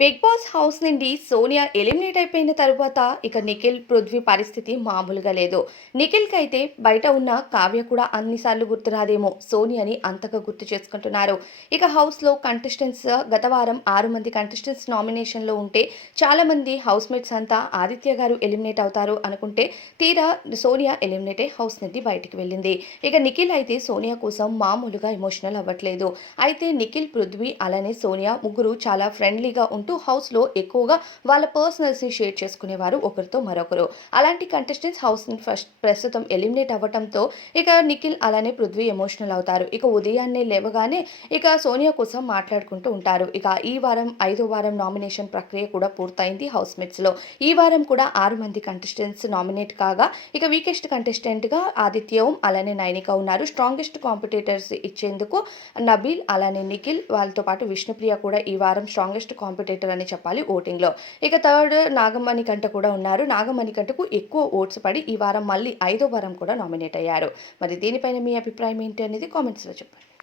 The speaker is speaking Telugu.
బిగ్ బాస్ హౌస్ నుండి సోనియా ఎలిమినేట్ అయిపోయిన తరువాత ఇక నిఖిల్ పృథ్వీ పరిస్థితి మామూలుగా లేదు. నిఖిల్కి అయితే బయట ఉన్న కావ్య కూడా అన్నిసార్లు గుర్తురాదేమో సోనియాని అంతగా గుర్తు చేసుకుంటున్నారు. ఇక హౌస్లో కంటెస్టెంట్స్ గత వారం ఆరు మంది కంటెస్టెంట్స్ నామినేషన్లో ఉంటే చాలామంది హౌస్ మేట్స్ అంతా ఆదిత్య గారు ఎలిమినేట్ అవుతారు అనుకుంటే తీరా సోనియా ఎలిమినేట్ అయి హౌస్ నుండి బయటికి వెళ్ళింది. ఇక నిఖిల్ అయితే సోనియా కోసం మామూలుగా ఎమోషనల్ అవ్వట్లేదు. అయితే నిఖిల్ పృథ్వీ అలానే సోనియా ముగ్గురు చాలా ఫ్రెండ్లీగా ఉంటూ హౌస్లో ఎక్కువగా వాళ్ళ పర్సనల్స్ని షేర్ చేసుకునేవారు ఒకరితో మరొకరు. అలాంటి కంటెస్టెంట్స్ హౌస్ని ఫస్ట్ ప్రస్తుతం ఎలిమినేట్ అవ్వటంతో ఇక నిఖిల్ అలానే పృథ్వీ ఎమోషనల్ అవుతారు. ఇక ఉదయాన్నే లేవగానే ఇక సోనియా కోసం మాట్లాడుకుంటూ ఉంటారు. ఇక ఈ వారం ఐదో వారం నామినేషన్ ప్రక్రియ కూడా పూర్తయింది హౌస్ మేట్స్లో ఈ వారం కూడా ఆరు మంది కంటెస్టెంట్స్ నామినేట్ కాగా ఇక వీకెస్ట్ కంటెస్టెంట్గా ఆదిత్య ఓం అలానే నైనిక ఉన్నారు. స్ట్రాంగెస్ట్ కాంపిటేటర్స్ ఇచ్చేందుకు నబీల్ అలానే నిఖిల్ వాళ్ళతో పాటు విష్ణుప్రియ కూడా ఈ వారం స్ట్రాంగెస్ట్ కాంపిటేటర్ అని చెప్పాలి ఓటింగ్లో. ఇక థర్డ్ నాగమణి కంట కూడా ఉన్నారు. నాగమణి కంటకు ఎక్కువ ఓట్స్ పడి ఈ వారం మళ్ళీ ఐదో వారం కూడా నామినేట్ అయ్యారు. మరి దీనిపైన మీ అభిప్రాయం ఏంటి అనేది కామెంట్స్లో చెప్పండి.